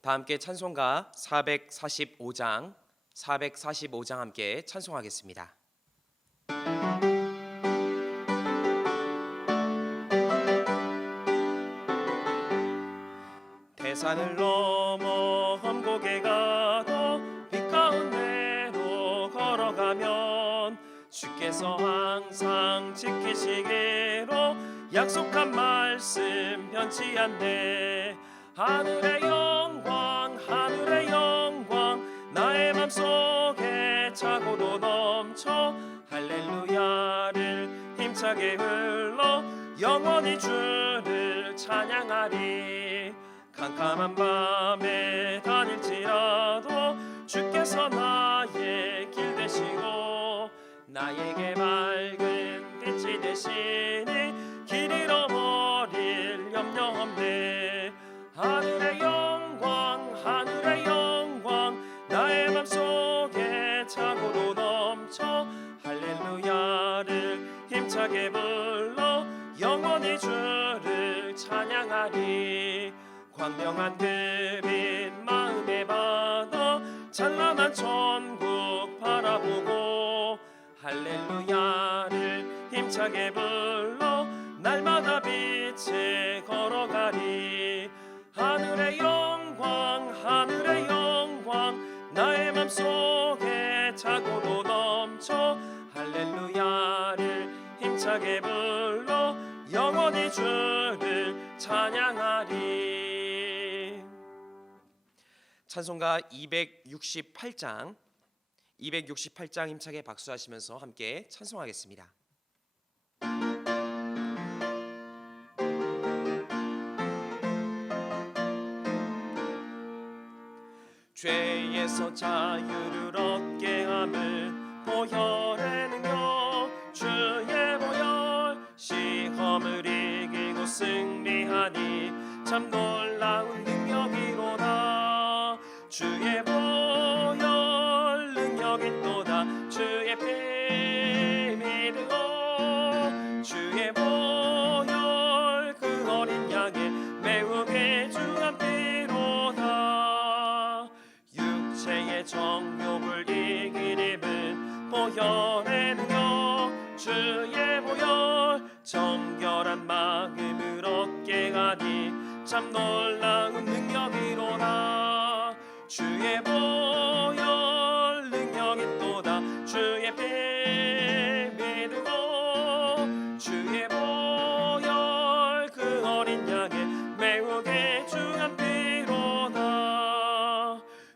다 함께 찬송가 445장 함께 찬송하겠습니다. 대산을 넘어 험곡에 가도 빛 가운데로 걸어가면 주께서 항상 지키시기로 약속한 말씀 변치 않네. 하늘의 영광 나의 맘속에 차고도 넘쳐 할렐루야를 힘차게 흘러 영원히 주를 찬양하리. 캄캄한 밤에 다닐지라도 주께서 나의 길 되시고 나에게 맑은 빛이 되시니 길 잃어버릴 염려 없네. 하늘의 영광 나의 맘속에 차고도 넘쳐 할렐루야를 힘차게 불러 영원히 주를 찬양하리. 광명한 그빛 마음에 받아 찬란한 천국 바라보고 할렐루야를 힘차게 불러 날마다 빛에 걸어가리. 하늘의 영광 나의 맘속에 차고도 넘쳐 할렐루야를 힘차게 불러 영원히 주를 찬양하리. 찬송가 268장 힘차게 박수하시면서 함께 찬송하겠습니다. 죄에서 자유를 얻게 함을 보혈의 능력 주의 보혈 시험을 이기고 승리하니 참 놀라운 능력이로다. 주의 보혈 능력이 또다. 주의 피 믿고 주의 보혈 그 어린 양의 매우 귀중한 피로다. 육체의 정욕을 이긴 힘은 보혈의 능력 주의 보혈 정결한 마음을 얻게 하니 참 놀라운 능력이로다. 주의 보혈 능력이 또다. 주의 피 믿고 주의 보혈 그 어린 양의 매우 귀중한 피로다.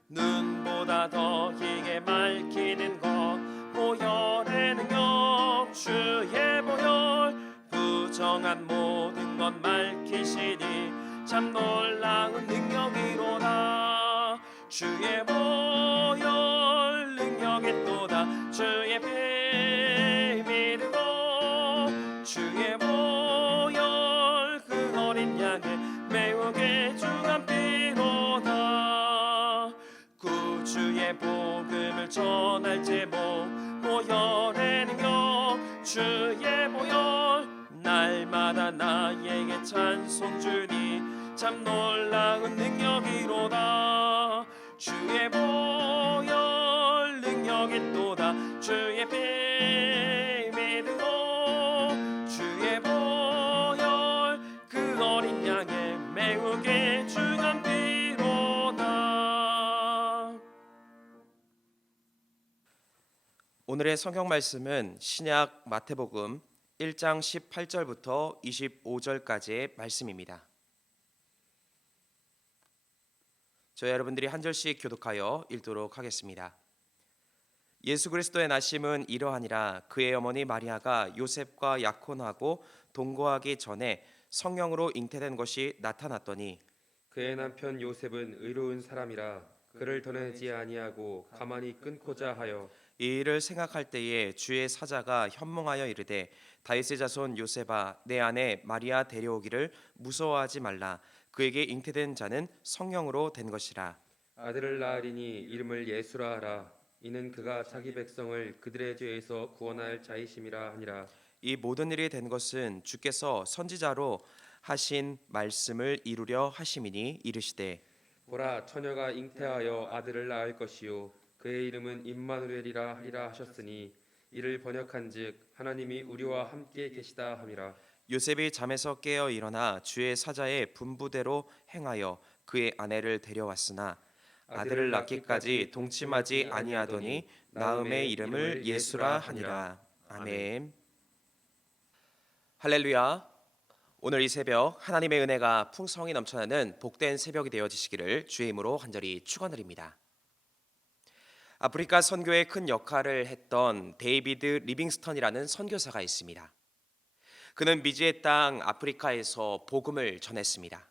눈보다 더 희게 밝히는 것 보혈의 능력 주의 보혈 부정한 모든 것 밝히시니 참 놀라운 능력이로다. 주의 보혈 능력이 또다. 주의 피 믿고 주의 보혈 그 어린 양의 매우 귀중한 피로다. 구주의 복음을 전할 제목 보혈의 능력 주의 보혈 날마다 나에게 찬송 주니 참 놀라운 능력이로다. 주의 보혈 능력이 또다. 주의 피 믿고 주의 보혈 그 어린 양의 매우 귀중한 피로다. 오늘의 성경 말씀은 신약 마태복음 1장 18절부터 25절까지의 말씀입니다. 저희 여러분들이 한 절씩 교독하여 읽도록 하겠습니다. 예수 그리스도의 나심은 이러하니라. 그의 어머니 마리아가 요셉과 약혼하고 동거하기 전에 성령으로 잉태된 것이 나타났더니 그의 남편 요셉은 의로운 사람이라 그를 떠내지 아니하고 가만히 끊고자 하여 이 일을 생각할 때에 주의 사자가 현몽하여 이르되 다윗의 자손 요셉아 내 아내 마리아 데려오기를 무서워하지 말라. 그에게 잉태된 자는 성령으로 된 것이라. 아들을 낳으리니 이름을 예수라 하라. 이는 그가 자기 백성을 그들의 죄에서 구원할 자이심이라 하니라. 이 모든 일이 된 것은 주께서 선지자로 하신 말씀을 이루려 하심이니 이르시되 보라, 처녀가 잉태하여 아들을 낳을 것이요 그의 이름은 임마누엘이라 하리라 하셨으니 이를 번역한즉 하나님이 우리와 함께 계시다 함이라. 요셉이 잠에서 깨어 일어나 주의 사자의 분부대로 행하여 그의 아내를 데려왔으나 아들을 낳기까지 동침하지 아니하더니 나음의 이름을 예수라 하니라. 아멘. 할렐루야. 오늘 이 새벽 하나님의 은혜가 풍성히 넘쳐나는 복된 새벽이 되어지시기를 주의 이름으로 간절히 축원드립니다. 아프리카 선교에 큰 역할을 했던 데이비드 리빙스턴이라는 선교사가 있습니다. 그는 미지의 땅 아프리카에서 복음을 전했습니다.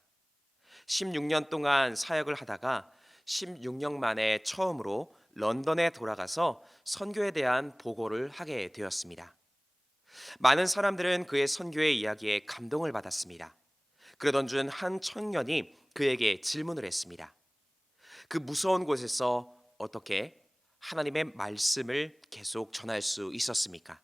16년 동안 사역을 하다가 16년 만에 처음으로 런던에 돌아가서 선교에 대한 보고를 하게 되었습니다. 많은 사람들은 그의 선교의 이야기에 감동을 받았습니다. 그러던 중 한 청년이 그에게 질문을 했습니다. 그 무서운 곳에서 어떻게 하나님의 말씀을 계속 전할 수 있었습니까?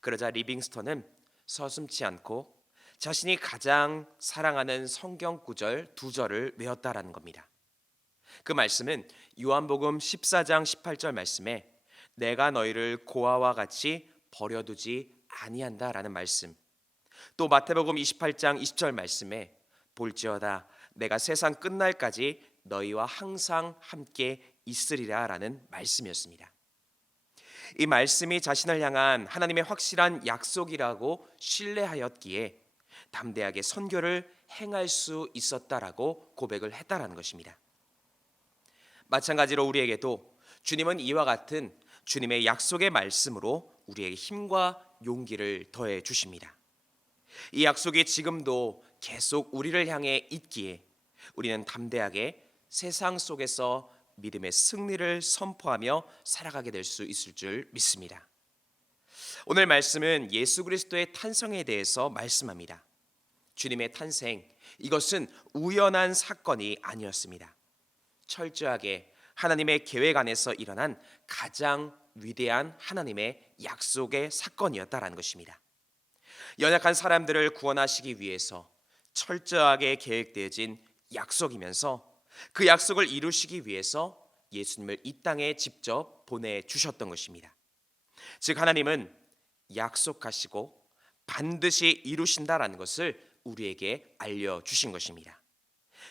그러자 리빙스턴은 서슴지 않고 자신이 가장 사랑하는 성경 구절 2절을 외웠다라는 겁니다. 그 말씀은 요한복음 14장 18절 말씀에 내가 너희를 고아와 같이 버려두지 아니한다라는 말씀, 또 마태복음 28장 20절 말씀에 볼지어다 내가 세상 끝날까지 너희와 항상 함께 있으리라라는 말씀이었습니다. 이 말씀이 자신을 향한 하나님의 확실한 약속이라고 신뢰하였기에 담대하게 선교를 행할 수 있었다라고 고백을 했다라는 것입니다. 마찬가지로 우리에게도 주님은 이와 같은 주님의 약속의 말씀으로 우리에게 힘과 용기를 더해 주십니다. 이 약속이 지금도 계속 우리를 향해 있기에 우리는 담대하게 세상 속에서 믿음의 승리를 선포하며 살아가게 될 수 있을 줄 믿습니다. 오늘 말씀은 예수 그리스도의 탄생에 대해서 말씀합니다. 주님의 탄생, 이것은 우연한 사건이 아니었습니다. 철저하게 하나님의 계획 안에서 일어난 가장 위대한 하나님의 약속의 사건이었다라는 것입니다. 연약한 사람들을 구원하시기 위해서 철저하게 계획되어진 약속이면서 그 약속을 이루시기 위해서 예수님을 이 땅에 직접 보내주셨던 것입니다. 즉 하나님은 약속하시고 반드시 이루신다라는 것을 우리에게 알려주신 것입니다.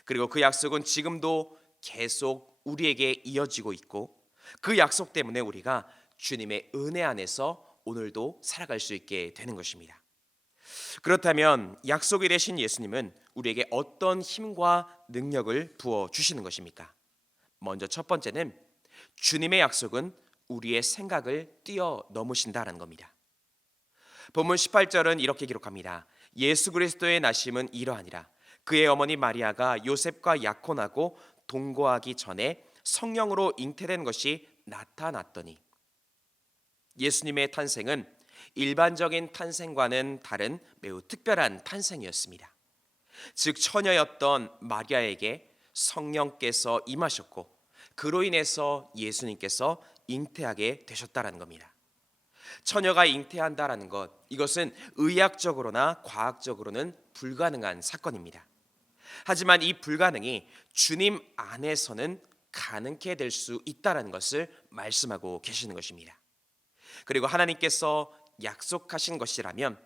그리고 그 약속은 지금도 계속 우리에게 이어지고 있고 그 약속 때문에 우리가 주님의 은혜 안에서 오늘도 살아갈 수 있게 되는 것입니다. 그렇다면 약속이 되신 예수님은 우리에게 어떤 힘과 능력을 부어 주시는 것입니까? 먼저 첫 번째는 주님의 약속은 우리의 생각을 뛰어넘으신다는 겁니다. 본문 18절은 이렇게 기록합니다. 예수 그리스도의 나심은 이러하니라. 그의 어머니 마리아가 요셉과 약혼하고 동거하기 전에 성령으로 잉태된 것이 나타났더니. 예수님의 탄생은 일반적인 탄생과는 다른 매우 특별한 탄생이었습니다. 즉 처녀였던 마리아에게 성령께서 임하셨고 그로 인해서 예수님께서 잉태하게 되셨다라는 겁니다. 처녀가 잉태한다라는 것, 이것은 의학적으로나 과학적으로는 불가능한 사건입니다. 하지만 이 불가능이 주님 안에서는 가능케 될 수 있다라는 것을 말씀하고 계시는 것입니다. 그리고 하나님께서 약속하신 것이라면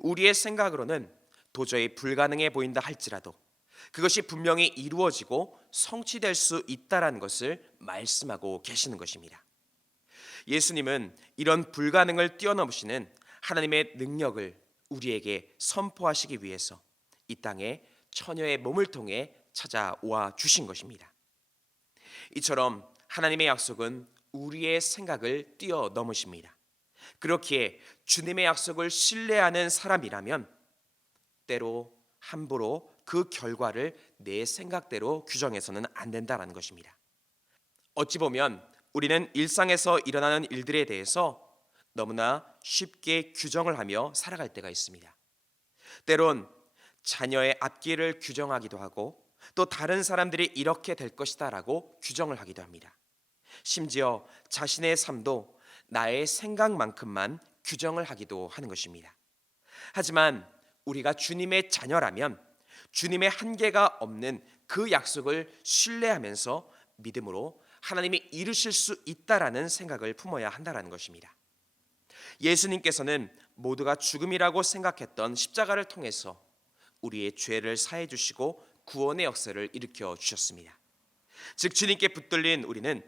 우리의 생각으로는 도저히 불가능해 보인다 할지라도 그것이 분명히 이루어지고 성취될 수 있다라는 것을 말씀하고 계시는 것입니다. 예수님은 이런 불가능을 뛰어넘으시는 하나님의 능력을 우리에게 선포하시기 위해서 이 땅에 처녀의 몸을 통해 찾아와 주신 것입니다. 이처럼 하나님의 약속은 우리의 생각을 뛰어넘으십니다. 그렇기에 주님의 약속을 신뢰하는 사람이라면 때로 함부로 그 결과를 내 생각대로 규정해서는 안 된다는 것입니다. 어찌 보면 우리는 일상에서 일어나는 일들에 대해서 너무나 쉽게 규정을 하며 살아갈 때가 있습니다. 때론 자녀의 앞길을 규정하기도 하고 또 다른 사람들이 이렇게 될 것이다 라고 규정을 하기도 합니다. 심지어 자신의 삶도 나의 생각만큼만 규정을 하기도 하는 것입니다. 하지만 우리가 주님의 자녀라면 주님의 한계가 없는 그 약속을 신뢰하면서 믿음으로 하나님이 이루실 수 있다라는 생각을 품어야 한다라는 것입니다. 예수님께서는 모두가 죽음이라고 생각했던 십자가를 통해서 우리의 죄를 사해 주시고 구원의 역사를 일으켜 주셨습니다. 즉 주님께 붙들린 우리는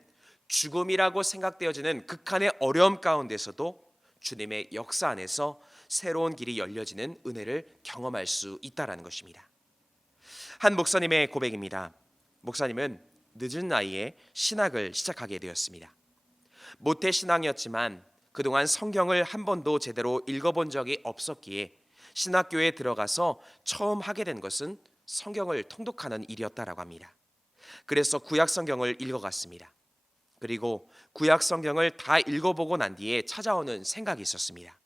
죽음이라고 생각되어지는 극한의 어려움 가운데서도 주님의 역사 안에서 새로운 길이 열려지는 은혜를 경험할 수 있다라는 것입니다. 한 목사님의 고백입니다. 목사님은 늦은 나이에 신학을 시작하게 되었습니다. 모태 신앙이었지만 그동안 성경을 한 번도 제대로 읽어본 적이 없었기에 신학교에 들어가서 처음 하게 된 것은 성경을 통독하는 일이었다라고 합니다. 그래서 구약 성경을 읽어갔습니다. 그리고 구약 성경을 다 읽어보고 난 뒤에 찾아오는 생각이 있었습니다.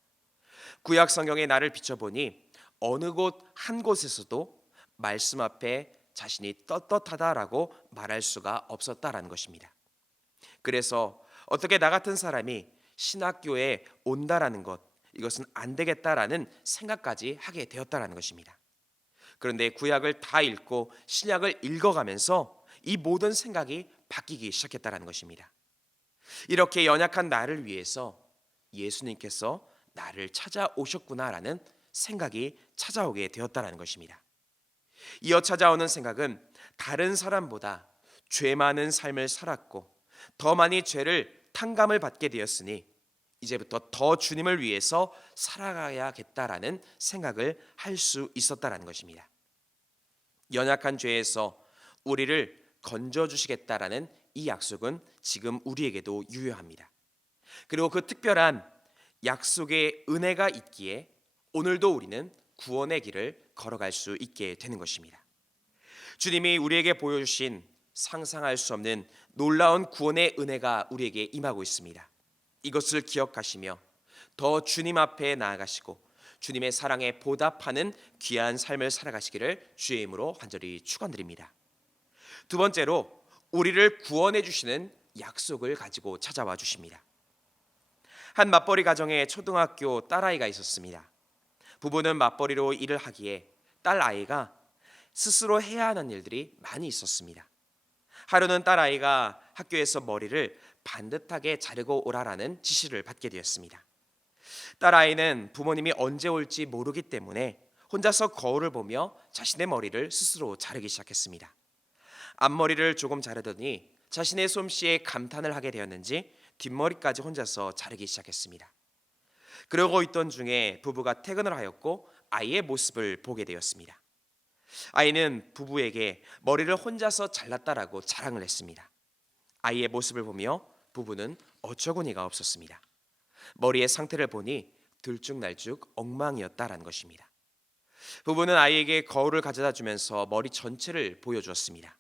구약 성경의 나를 비춰보니 어느 곳 한 곳에서도 말씀 앞에 자신이 떳떳하다라고 말할 수가 없었다라는 것입니다. 그래서 어떻게 나 같은 사람이 신학교에 온다라는 것, 이것은 안 되겠다라는 생각까지 하게 되었다라는 것입니다. 그런데 구약을 다 읽고 신약을 읽어가면서 이 모든 생각이 바뀌기 시작했다라는 것입니다. 이렇게 연약한 나를 위해서 예수님께서 나를 찾아오셨구나라는 생각이 찾아오게 되었다라는 것입니다. 이어 찾아오는 생각은 다른 사람보다 죄 많은 삶을 살았고 더 많이 죄를 탕감을 받게 되었으니 이제부터 더 주님을 위해서 살아가야겠다라는 생각을 할 수 있었다라는 것입니다. 연약한 죄에서 우리를 건져주시겠다라는 이 약속은 지금 우리에게도 유효합니다. 그리고 그 특별한 약속의 은혜가 있기에 오늘도 우리는 구원의 길을 걸어갈 수 있게 되는 것입니다. 주님이 우리에게 보여주신 상상할 수 없는 놀라운 구원의 은혜가 우리에게 임하고 있습니다. 이것을 기억하시며 더 주님 앞에 나아가시고 주님의 사랑에 보답하는 귀한 삶을 살아가시기를 주의 이름으로 간절히 축원드립니다. 두 번째로 우리를 구원해 주시는 약속을 가지고 찾아와 주십니다. 한 맞벌이 가정에 초등학교 딸아이가 있었습니다. 부부는 맞벌이로 일을 하기에 딸아이가 스스로 해야 하는 일들이 많이 있었습니다. 하루는 딸아이가 학교에서 머리를 반듯하게 자르고 오라라는 지시를 받게 되었습니다. 딸아이는 부모님이 언제 올지 모르기 때문에 혼자서 거울을 보며 자신의 머리를 스스로 자르기 시작했습니다. 앞머리를 조금 자르더니 자신의 솜씨에 감탄을 하게 되었는지 뒷머리까지 혼자서 자르기 시작했습니다. 그러고 있던 중에 부부가 퇴근을 하였고 아이의 모습을 보게 되었습니다. 아이는 부부에게 머리를 혼자서 잘랐다라고 자랑을 했습니다. 아이의 모습을 보며 부부는 어처구니가 없었습니다. 머리의 상태를 보니 들쭉날쭉 엉망이었다라는 것입니다. 부부는 아이에게 거울을 가져다 주면서 머리 전체를 보여주었습니다.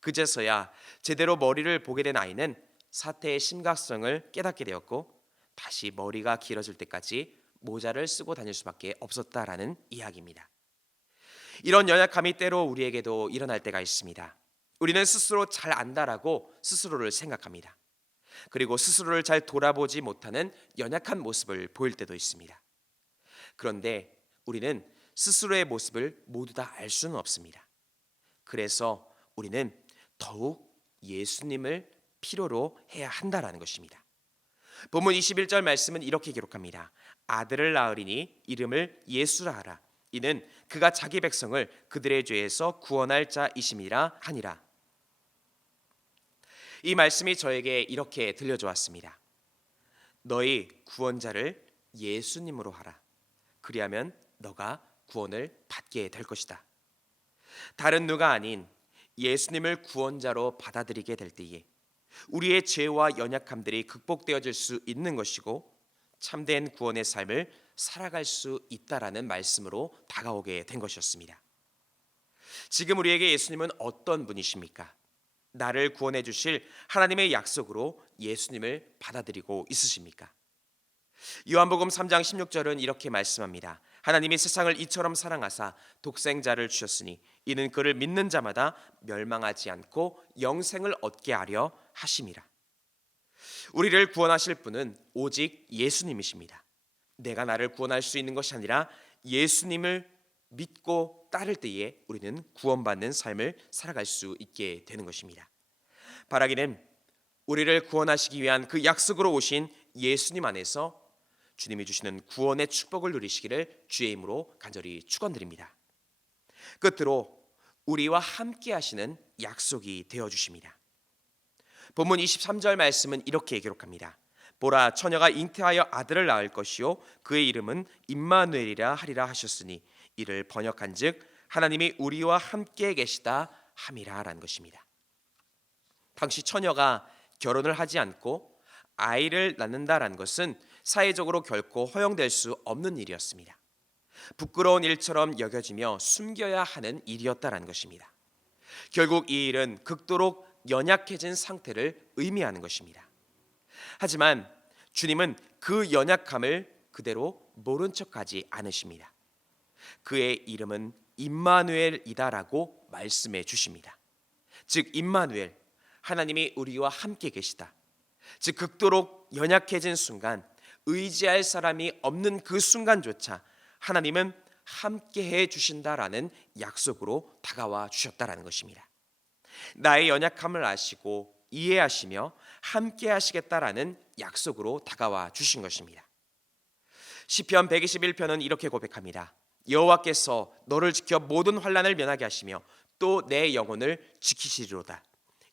그제서야 제대로 머리를 보게 된 아이는 사태의 심각성을 깨닫게 되었고 다시 머리가 길어질 때까지 모자를 쓰고 다닐 수밖에 없었다라는 이야기입니다. 이런 연약함이 때로 우리에게도 일어날 때가 있습니다. 우리는 스스로 잘 안다라고 스스로를 생각합니다. 그리고 스스로를 잘 돌아보지 못하는 연약한 모습을 보일 때도 있습니다. 그런데 우리는 스스로의 모습을 모두 다 알 수는 없습니다. 그래서 우리는 더욱 예수님을 필요로 해야 한다라는 것입니다. 본문 21절 말씀은 이렇게 기록합니다. 아들을 낳으리니 이름을 예수라 하라. 이는 그가 자기 백성을 그들의 죄에서 구원할 자이심이라 하니라. 이 말씀이 저에게 이렇게 들려져 왔습니다. 너희 구원자를 예수님으로 하라. 그리하면 너가 구원을 받게 될 것이다. 다른 누가 아닌 예수님을 구원자로 받아들이게 될 때에 우리의 죄와 연약함들이 극복되어질 수 있는 것이고 참된 구원의 삶을 살아갈 수 있다라는 말씀으로 다가오게 된 것이었습니다. 지금 우리에게 예수님은 어떤 분이십니까? 나를 구원해 주실 하나님의 약속으로 예수님을 받아들이고 있으십니까? 요한복음 3장 16절은 이렇게 말씀합니다. 하나님이 세상을 이처럼 사랑하사 독생자를 주셨으니 이는 그를 믿는 자마다 멸망하지 않고 영생을 얻게 하려 하심이라. 우리를 구원하실 분은 오직 예수님이십니다. 내가 나를 구원할 수 있는 것이 아니라 예수님을 믿고 따를 때에 우리는 구원받는 삶을 살아갈 수 있게 되는 것입니다. 바라기는 우리를 구원하시기 위한 그 약속으로 오신 예수님 안에서 주님이 주시는 구원의 축복을 누리시기를 주의 이름으로 간절히 축원드립니다. 끝으로 우리와 함께 하시는 약속이 되어 주십니다. 본문 23절 말씀은 이렇게 기록합니다. 보라, 처녀가 잉태하여 아들을 낳을 것이요 그의 이름은 임마누엘이라 하리라 하셨으니 이를 번역한즉 하나님이 우리와 함께 계시다 함이라라는 것입니다. 당시 처녀가 결혼을 하지 않고 아이를 낳는다라는 것은 사회적으로 결코 허용될 수 없는 일이었습니다. 부끄러운 일처럼 여겨지며 숨겨야 하는 일이었다라는 것입니다. 결국 이 일은 극도로 연약해진 상태를 의미하는 것입니다. 하지만 주님은 그 연약함을 그대로 모른 척하지 않으십니다. 그의 이름은 임마누엘이다라고 말씀해 주십니다. 즉 임마누엘, 하나님이 우리와 함께 계시다. 즉 극도로 연약해진 순간, 의지할 사람이 없는 그 순간조차 하나님은 함께해 주신다라는 약속으로 다가와 주셨다라는 것입니다. 나의 연약함을 아시고 이해하시며 함께 하시겠다라는 약속으로 다가와 주신 것입니다. 시편 121편은 이렇게 고백합니다. 여호와께서 너를 지켜 모든 환난을 면하게 하시며 또 내 영혼을 지키시리로다.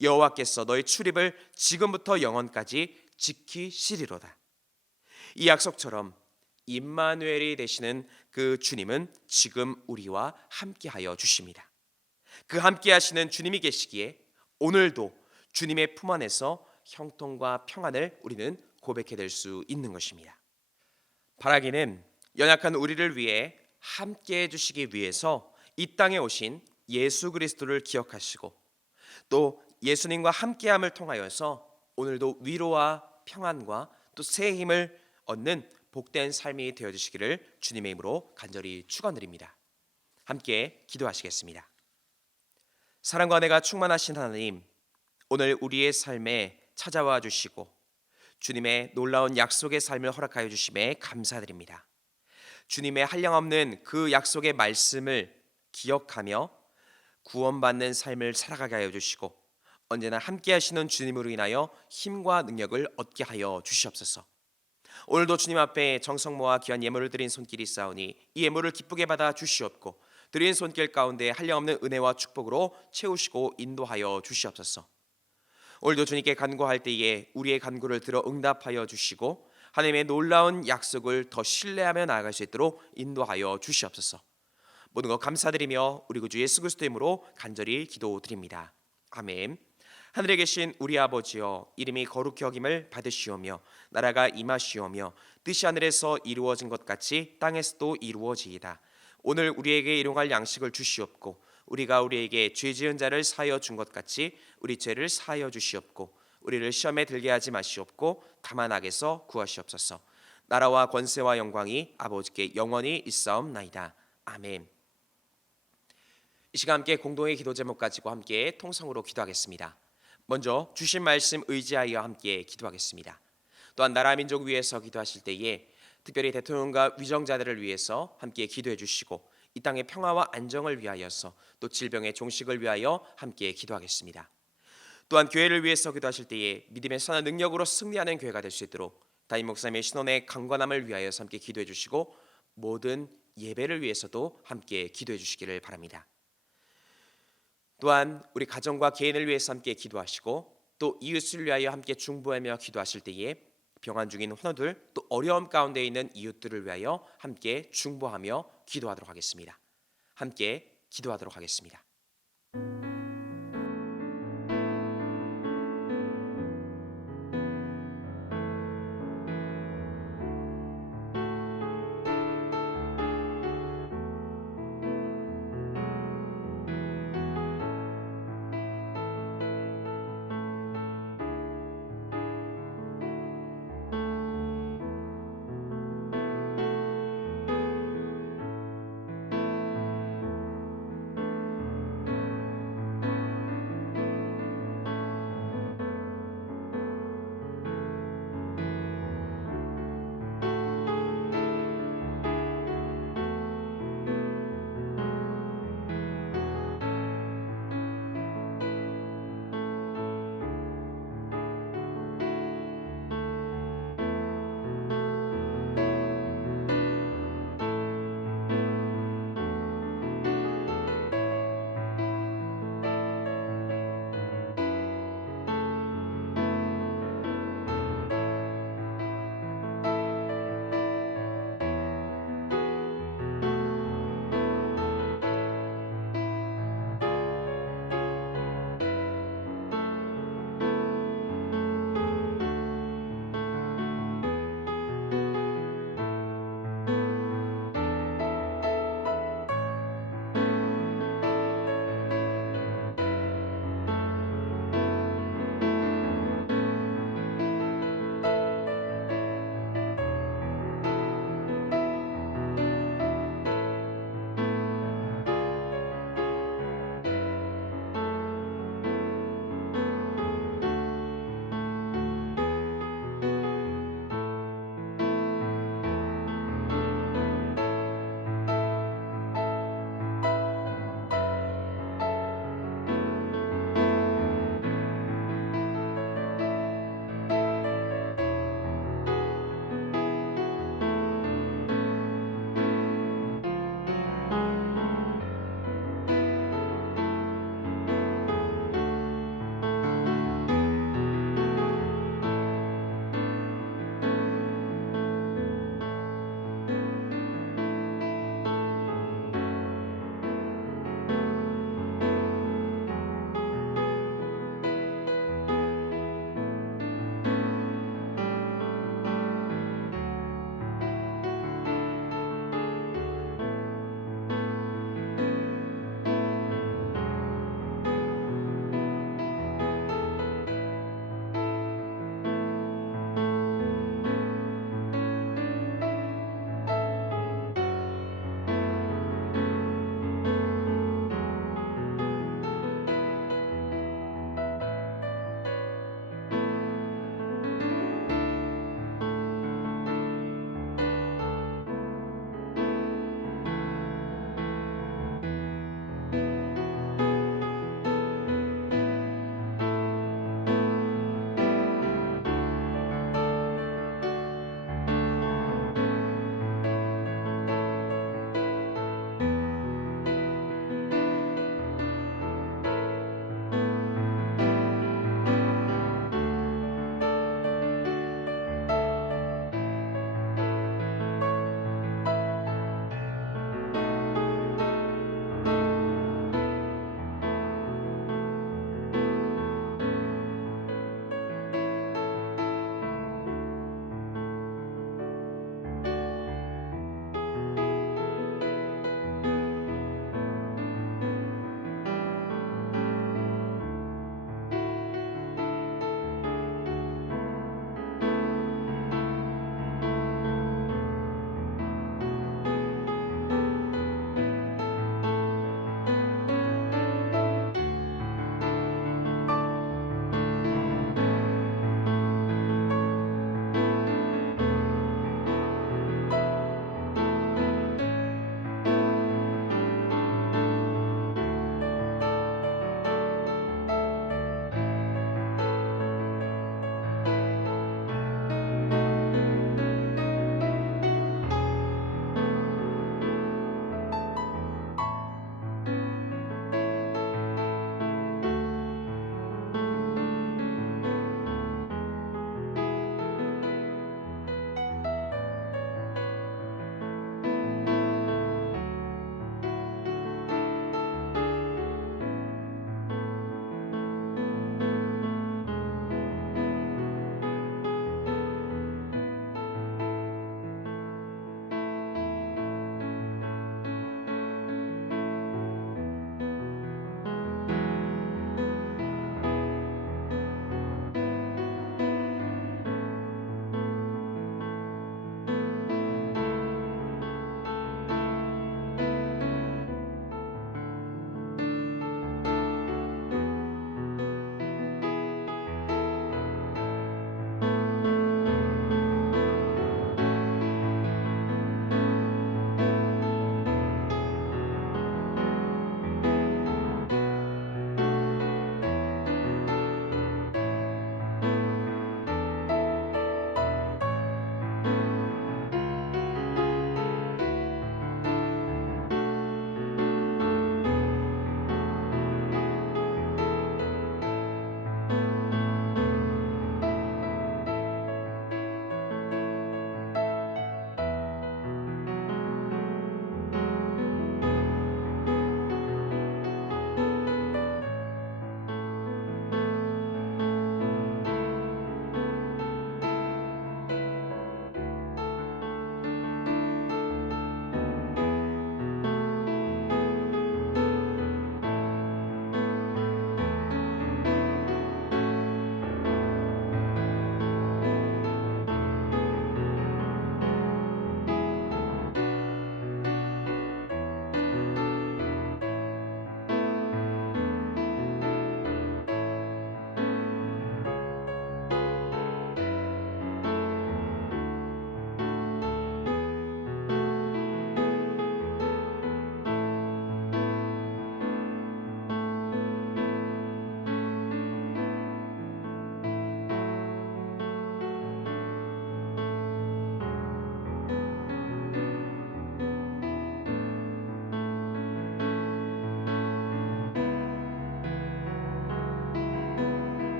여호와께서 너의 출입을 지금부터 영원까지 지키시리로다. 이 약속처럼 임마누엘이 되시는 그 주님은 지금 우리와 함께하여 주십니다. 그 함께하시는 주님이 계시기에 오늘도 주님의 품 안에서 형통과 평안을 우리는 고백해낼 수 있는 것입니다. 바라기는 연약한 우리를 위해 함께해 주시기 위해서 이 땅에 오신 예수 그리스도를 기억하시고 또 예수님과 함께함을 통하여서 오늘도 위로와 평안과 또 새 힘을 얻는 복된 삶이 되어주시기를 주님의 이름으로 간절히 축원드립니다. 함께 기도하시겠습니다. 사랑과 은혜가 충만하신 하나님, 오늘 우리의 삶에 찾아와 주시고 주님의 놀라운 약속의 삶을 허락하여 주심에 감사드립니다. 주님의 한량없는 그 약속의 말씀을 기억하며 구원받는 삶을 살아가게 하여 주시고 언제나 함께 하시는 주님으로 인하여 힘과 능력을 얻게 하여 주시옵소서. 오늘도 주님 앞에 정성 모아 귀한 예물을 드린 손길이 있사오니 이 예물을 기쁘게 받아 주시옵고 드린 손길 가운데 한량없는 은혜와 축복으로 채우시고 인도하여 주시옵소서. 오늘도 주님께 간구할 때에 우리의 간구를 들어 응답하여 주시고 하나님의 놀라운 약속을 더 신뢰하며 나아갈 수 있도록 인도하여 주시옵소서. 모든 것 감사드리며 우리 구주 예수 그리스도의 이름으로 간절히 기도드립니다. 아멘. 하늘에 계신 우리 아버지여, 이름이 거룩히 여김을 받으시오며 나라가 임하시오며 뜻이 하늘에서 이루어진 것 같이 땅에서도 이루어지이다. 오늘 우리에게 일용할 양식을 주시옵고 우리가 우리에게 죄 지은 자를 사하여 준 것 같이 우리 죄를 사하여 주시옵고 우리를 시험에 들게 하지 마시옵고 다만 악에서 구하시옵소서. 나라와 권세와 영광이 아버지께 영원히 있사옵나이다. 아멘. 이 시간 함께 공동의 기도 제목 가지고 함께 통성으로 기도하겠습니다. 먼저 주신 말씀 의지하여 함께 기도하겠습니다. 또한 나라 민족 위해서 기도하실 때에 특별히 대통령과 위정자들을 위해서 함께 기도해 주시고 이 땅의 평화와 안정을 위하여서 또 질병의 종식을 위하여 함께 기도하겠습니다. 또한 교회를 위해서 기도하실 때에 믿음의 선한 능력으로 승리하는 교회가 될 수 있도록 담임 목사님의 신원의 강건함을 위하여서 함께 기도해 주시고 모든 예배를 위해서도 함께 기도해 주시기를 바랍니다. 또한 우리 가정과 개인을 위해서 함께 기도하시고 또 이웃을 위하여 함께 중보하며 기도하실 때에 병환 중인 환우들 또 어려움 가운데 있는 이웃들을 위하여 함께 중보하며 기도하도록 하겠습니다. 함께 기도하도록 하겠습니다.